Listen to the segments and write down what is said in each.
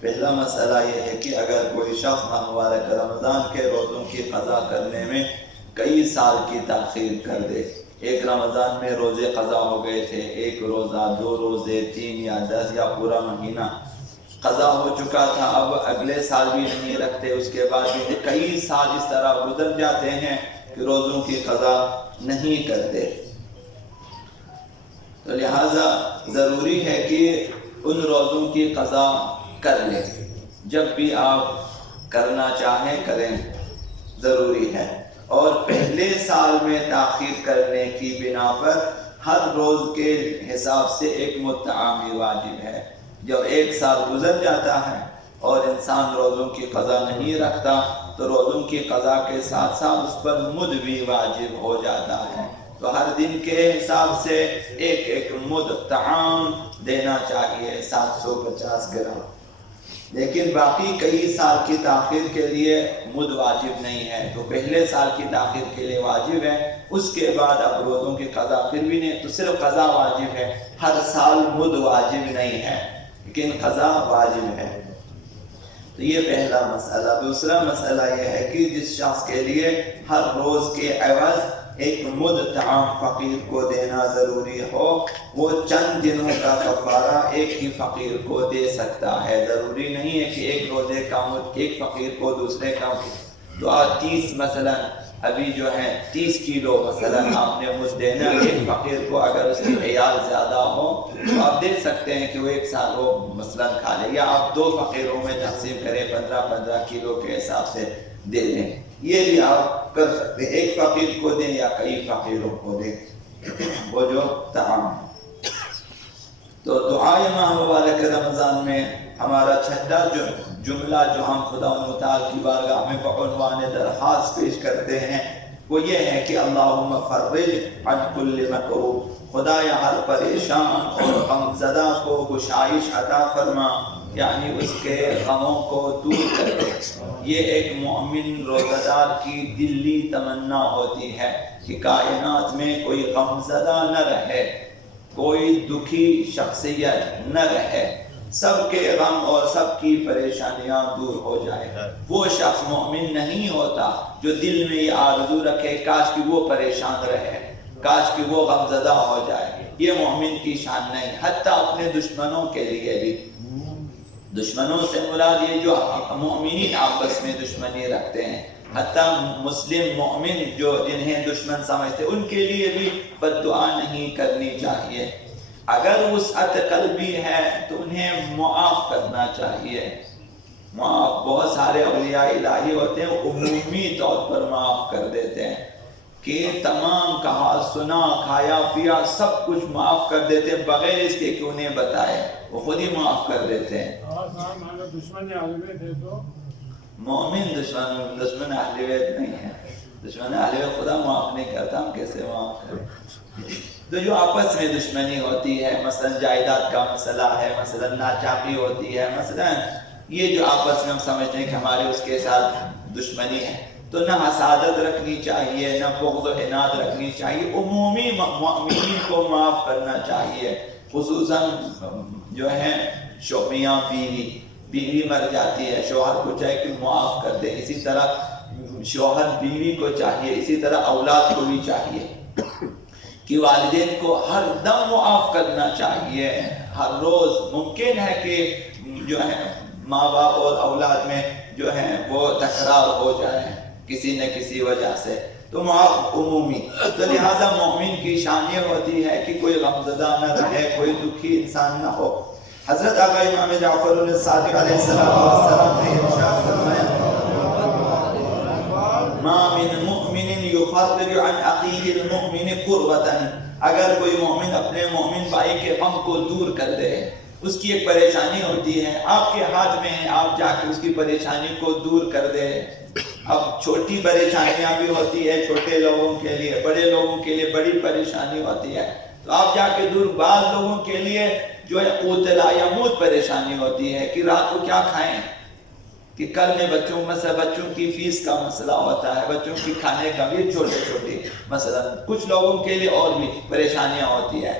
پہلا مسئلہ یہ ہے کہ اگر کوئی شخص مبارک رمضان کے روزوں کی قضا کرنے میں کئی سال کی تاخیر کر دے، ایک رمضان میں روزے قضا ہو گئے تھے، ایک روزہ، 2 روزے، 3 یا 10 یا پورا مہینہ قضا ہو چکا تھا، اب اگلے سال بھی نہیں رکھتے، اس کے بعد بھی کئی سال اس طرح گزر جاتے ہیں کہ روزوں کی قضا نہیں کرتے، تو لہٰذا ضروری ہے کہ ان روزوں کی قضا کر لیں، جب بھی آپ کرنا چاہیں کریں، ضروری ہے۔ اور پہلے سال میں تاخیر کرنے کی بنا پر ہر روز کے حساب سے ایک مطعمی واجب ہے۔ جب ایک سال گزر جاتا ہے اور انسان روزوں کی قضا نہیں رکھتا تو روزوں کی قضا کے ساتھ ساتھ اس پر مد بھی واجب ہو جاتا ہے، تو ہر دن کے حساب سے ایک مد طعام دینا چاہیے، 750 گرام، لیکن باقی کئی سال کی تاخیر کے لیے مد واجب نہیں ہے، تو پہلے سال کی تاخیر کے لیے واجب ہے، اس کے بعد اب روزوں کی قضا پھر بھی نہیں، تو صرف قضا واجب ہے، ہر سال مد واجب نہیں ہے لیکن قضا واجب ہے، تو یہ پہلا مسئلہ۔ دوسرا مسئلہ یہ ہے کہ جس شخص کے لیے ہر روز کے عوض ایک مد طعام فقیر کو دینا ضروری ہو، وہ چند دنوں کا کفارہ ایک ہی فقیر کو دے سکتا ہے، ضروری نہیں ہے کہ ایک روزے کا مد ایک فقیر کو دوسرے کا مد، تو آج 30 مثلا ابھی جو ہے 30 کلو مثلا آپ نے مد دینا ایک فقیر کو، اگر اس کی عیال زیادہ ہو تو آپ دے سکتے ہیں کہ وہ ایک سال وہ مثلا کھا لے، یا آپ 2 فقیروں میں تقسیم کریں، 15 کلو کے حساب سے دے دیں، یہ بھی آپ کر سکتے ہیں، ایک فقیر کو دیں یا کئی فقیروں کو دیں، وہ جو طعام ہے۔ تو دعائے ماہ مبارک رمضان میں ہمارا چھٹا جملہ جو ہم خدا متعال کی بارگاہ میں بعنوان درخواست پیش کرتے ہیں وہ یہ ہے کہ اللہم فرج عن کل مکروب، خدایا ہر پریشان اور غم زدہ کو گشائش عطا فرما، یعنی اس کے غموں کو دور کر دے۔ یہ ایک مومن روزہ دار کی دلی تمنا ہوتی ہے کہ کائنات میں کوئی غم زدہ نہ رہے، کوئی دکھی شخصیت نہ رہے، سب کے غم اور سب کی پریشانیاں دور ہو جائے۔ وہ شخص مومن نہیں ہوتا جو دل میں یہ آرزو رکھے کاش کہ وہ پریشان رہے، کاش کہ وہ غم زدہ ہو جائے، یہ مومن کی شان نہیں، حتیٰ اپنے دشمنوں کے لیے بھی۔ دشمنوں سے مراد یہ جو مومنین آپس میں دشمنی رکھتے ہیں، حتیٰ مسلم مومن جو جنہیں دشمن سمجھتے ان کے لیے بھی بد دعا نہیں کرنی چاہیے، اگر وسعت قلبی ہے تو انہیں معاف کرنا چاہیے۔ معاف، بہت سارے اولیاء الہی ہوتے ہیں عمومی طور پر معاف کر دیتے ہیں کہ تمام کہا سنا کھایا پیا سب کچھ معاف کر دیتے ہیں بغیر اس کے کہ انہیں بتائے، وہ خود ہی معاف کر دیتے ہیں۔ دشمن اہل بیت ہے تو مومن دشمن اہل بیت نہیں ہے، دشمن اہل بیت خدا معاف نہیں کرتا، ہم کیسے معاف کریں؟ تو جو آپس میں دشمنی ہوتی ہے، مثلا جائیداد کا مسئلہ ہے، مثلا ناچاقی ہوتی ہے، مثلا یہ جو آپس میں ہم سمجھتے ہیں کہ ہمارے اس کے ساتھ دشمنی ہے، تو نہ حسادت رکھنی چاہیے، نہ بغض و عناد رکھنی چاہیے، عمومی مؤمنین کو معاف کرنا چاہیے، خصوصاً جو ہے میاں بیوی مر جاتی ہے، شوہر کو چاہیے کہ معاف کر دے، اسی طرح شوہر بیوی کو چاہیے، اسی طرح اولاد کو بھی چاہیے کہ والدین کو ہر دم معاف کرنا چاہیے، ہر روز۔ ممکن ہے کہ جو ہے ماں باپ اور اولاد میں جو ہے وہ تکرار ہو جائے کسی نہ کسی وجہ سے، تو معاف عمومی، تو لہٰذا مومن کی شان یہ ہوتی ہے کہ کوئی غمزدہ نہ رہے، کوئی دکھی انسان نہ ہو۔ حضرت آقا امام جعفر الصادق علیہ السلام نے ارشاد فرمایا ما من مؤمن یفرج عن اخیہ المؤمن قربۃ، اگر کوئی مومن اپنے مومن بھائی کے غم کو دور کر دے، اس کی ایک پریشانی ہوتی ہے، آپ کے ہاتھ میں ہے، آپ جا کے اس کی پریشانی کو دور کر دے۔ اب چھوٹی پریشانیاں بھی ہوتی ہے چھوٹے لوگوں کے لیے، بڑے لوگوں کے لیے بڑی پریشانی ہوتی ہے، تو آپ جا کے دور، بعض لوگوں کے لیے جو ہے قوت لا یموت پریشانی ہوتی ہے کہ رات کو کیا کھائیں، کہ کل میں بچوں کی فیس کا مسئلہ ہوتا ہے، بچوں کی کھانے کا بھی چھوٹی مثلا کچھ لوگوں کے لیے اور بھی پریشانیاں ہوتی ہیں،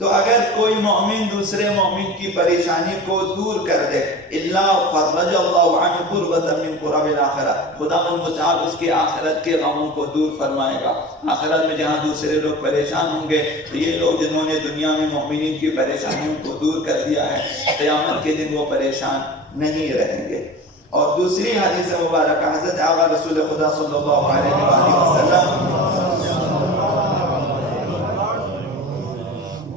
تو اگر کوئی مومن دوسرے مومن کی پریشانی کو دور کر دے الا فرج اللہ عنہ قربۃ من قرب الاخرہ، خدا متعال اس کے آخرت کے غموں کو دور فرمائے گا۔ آخرت میں جہاں دوسرے لوگ پریشان ہوں گے تو یہ لوگ جنہوں نے دنیا میں مومنین کی پریشانیوں کو دور کر دیا ہے، قیامت کے دن وہ پریشان نہیں رہیں گے۔ اور دوسری حدیث مبارکہ حضرت آقا رسول خدا صلی اللہ علیہ وسلم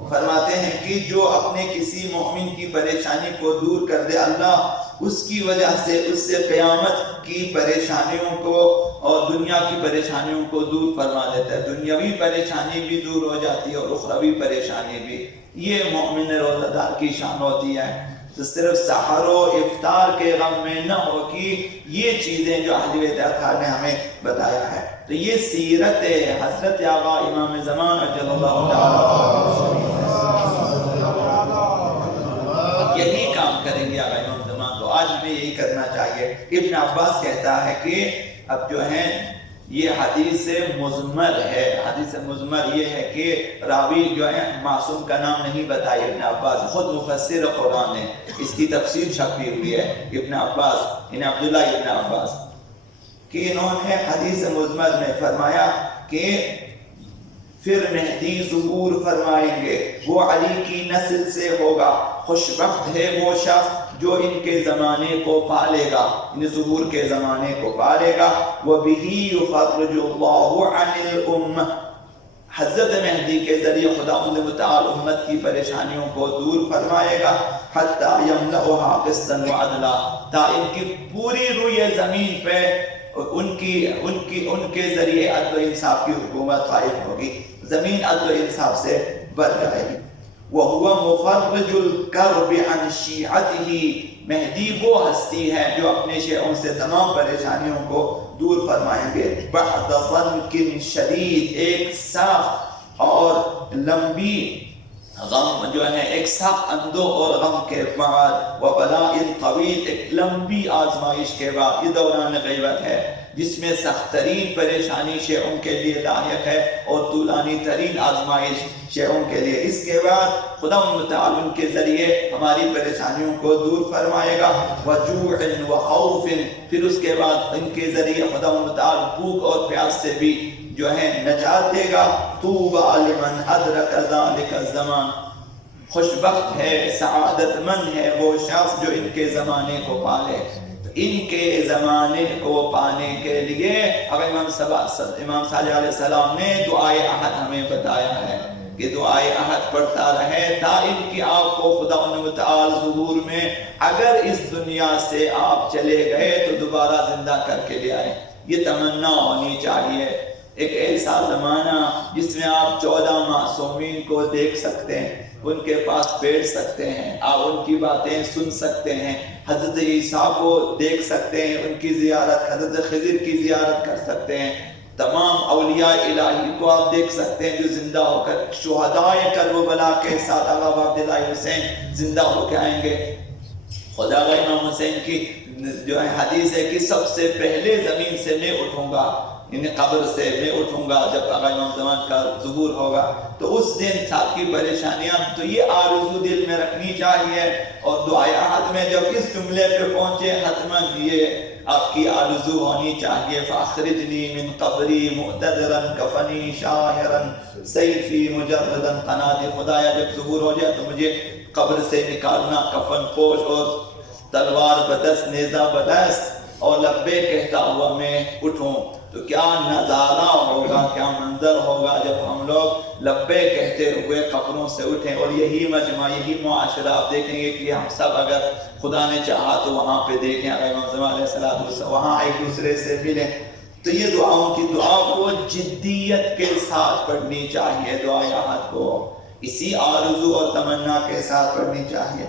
فرماتے ہیں کہ جو اپنے کسی مومن کی پریشانی کو دور کر دے، اللہ اس کی وجہ سے اس سے قیامت کی پریشانیوں کو اور دنیا کی پریشانیوں کو دور فرما دیتا ہے۔ دنیاوی پریشانی بھی دور ہو جاتی ہے اور اخروی پریشانی بھی۔ یہ مومن روزہ دار کی شان ہوتی ہے۔ تو صرف سحر و افطار کے غم میں نہ ہو کہ یہ چیزیں جو اہل بیت اطہار نے ہمیں بتایا ہے۔ تو یہ سیرت حضرت آقا امام زمان رضی اللہ تعالیٰ یہی کام کریں گے آقا امام زمان، تو آج ہمیں یہی کرنا چاہیے۔ ابن عباس کہتا ہے کہ اب جو ہے یہ حدیث مضمر ہے۔ حدیث مضمر یہ ہے کہ راوی جو ہے معصوم کا نام نہیں بتایا ابن عباس، خود مفسر قرآن ہے، اس کی تفسیر چھپی ہوئی ہے ابن عباس، یعنی عبداللہ ابن عباس، کہ انہوں نے حدیث مضمر میں فرمایا کہ پھر مہدی ظہور فرمائیں گے، وہ علی کی نسل سے ہوگا، خوشبخت ہے وہ شخص جو ان کے زمانے کو پالے گا، ان ظہور کے زمانے کو پالے گا۔ وَبِهِ يُفَرِّجُ اللَّهُ عَنِ الْأُمَّةِ، حضرت مہدی کے ذریعے خدا متعال امت کی پریشانیوں کو دور فرمائے گا، حَتَّى يَمْلَأُهَا قِسْطًا وَعَدْلًا، تا ان کی پوری روئے زمین پہ ان کے ذریعے عدل و انصاف کی حکومت قائم ہوگی، زمین عدل و انصاف سے بھر جائے گی۔ وَهُوَ مُفَرِّجُ الْكَرْبِ عَنْ شِيعَتِهِ، مہدی وہ ہستی ہے جو اپنے شیعوں سے تمام پریشانیوں کو دور فرمائیں گے۔ بَعْدَ ضَنْكٍ شَدِيد، ایک سخت اور لمبی غم جو ہے، ایک سخت اندو اور غم کے بعد، وَبَلَاءٍ طَوِيلٍ، ایک لمبی آزمائش کے بعد۔ یہ دوران غیبت ہے جس میں سخت ترین پریشانی شیعوں کے لیے لاحق ہے اور طولانی ترین آزمائش شیعوں کے لیے۔ اس کے بعد خدا متعال ان کے ذریعے ہماری پریشانیوں کو دور فرمائے گا۔ وَجُوعٍ وَخَوْفٍ، پھر اس کے بعد ان کے ذریعے خدا متعال بھوک اور پیاس سے بھی جو ہے نجات دے گا۔ طُوبَىٰ لِمَنْ أَدْرَكَ ذَلِكَ الزَّمَانَ، خوشبخت ہے، سعادت مند ہے وہ شخص جو ان کے زمانے کو پالے۔ ان کے زمانے کو پانے کے لیے امام صالح علیہ السلام نے دعائے عہد ہمیں بتایا ہے کہ دعائے عہد پڑھتا رہے تا ان کی آپ کو خدا متعال ظہور میں اگر اس دنیا سے آپ چلے گئے تو دوبارہ زندہ کر کے لے آئے۔ یہ تمنا ہونی چاہیے، ایک ایسا زمانہ جس میں آپ 14 معصومین کو دیکھ سکتے ہیں، ان کے پاس بیٹھ سکتے ہیں، آپ ان کی باتیں سن سکتے ہیں، حضرت عیسیٰ کو دیکھ سکتے ہیں، ان کی زیارت، حضرت خضر کی زیارت کر سکتے ہیں، تمام اولیاء الہی کو آپ دیکھ سکتے ہیں جو زندہ ہو کر، شہدائے کربلا کے ساتھ آقا عبداللہ حسین زندہ ہو کے آئیں گے۔ خدا امام حسین کی جو ہے حدیث ہے کہ سب سے پہلے زمین سے میں اٹھوں گا، یعنی قبر سے میں اٹھوں گا جب آقا امام زمان کا ظہور ہوگا۔ تو اس دن ساتھ کی پریشانیاں، تو یہ آرزو دل میں رکھنی چاہیے، اور دعائے عہد میں جب اس جملے پہ پہنچے حتماً یہ آپ کی آرزو ہونی چاہیے، فَأَخْرِجْنِي مِنْ قَبْرِي مُعْتَذِرًا كَفَنِي شَاهِرًا سَيْفِي مُجَرَّدًا قَنَادِ، خدایا جب ظہور ہو جائے تو مجھے قبر سے نکالنا کفن پوش اور تلوار بدست، نیزہ بدست، اور لبے کہتا ہوا میں اٹھوں۔ تو کیا نظارہ ہوگا، کیا منظر ہوگا جب ہم لوگ لبے کہتے ہوئے قبروں سے اٹھیں، اور یہی مجمع، یہی معاشرہ آپ دیکھیں گے کہ ہم سب اگر خدا نے چاہا تو وہاں پہ دیکھیں، اگر امام زمان علیہ السلام وہاں ایک دوسرے سے ملیں۔ تو یہ دعاؤں کی دعا کو جدیت کے ساتھ پڑھنی چاہیے، دعائے عہد کو اسی آرزو اور تمنا کے ساتھ پڑھنی چاہیے۔